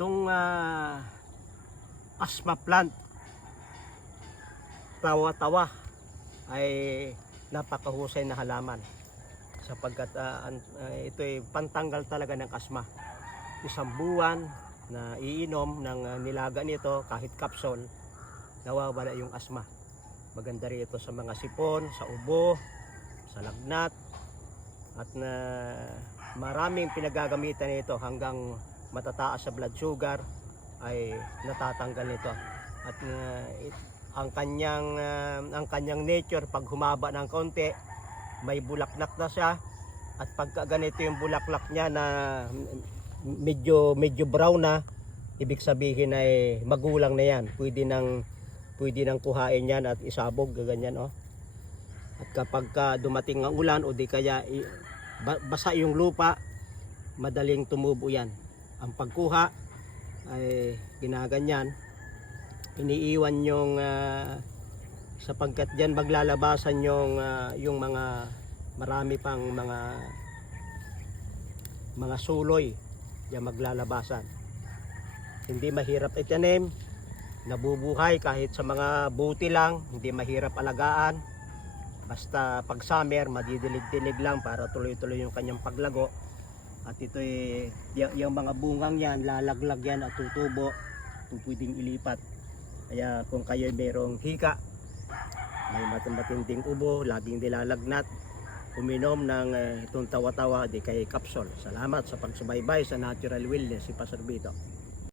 Itong asthma plant, tawa-tawa, ay napakahusay na halaman sapagkat ito ay pantanggal talaga ng asthma. Isang buwan na iinom ng nilaga nito, kahit kapsol, nawawala yung asthma. Maganda rin ito sa mga sipon, sa ubo, sa lagnat, at maraming pinagagamitan nito hanggang matataas sa blood sugar ay natatanggal nito. At ang kanyang nature, pag humaba ng konti, may bulaklak na siya, at pagka ganito yung bulaklak niya na medyo brown na, ibig sabihin ay magulang na yan. Pwede nang kuhain yan at isabog, ganyan, oh. At kapag dumating ang ulan o di kaya basa yung lupa, madaling tumubo yan. Ang pagkuha ay ginaganyan, iniiwan yung sapagkat diyan maglalabasan yung mga marami pang mga suloy, diyan maglalabasan. Hindi mahirap itanim, nabubuhay kahit sa mga buti lang, hindi mahirap alagaan. Basta pag summer, madidilig-dilig lang para tuloy-tuloy yung kanyang paglago. At ito yung mga bungang yan, lalaglag yan at tutubo, pwedeng ilipat. Kaya kung kayo mayroong hika, may matinding ubo, laging nilalagnat, uminom ng itong tawa-tawa di kay kapsol. Salamat sa pagsubaybay sa Natural Wellness, si Pastor Vito.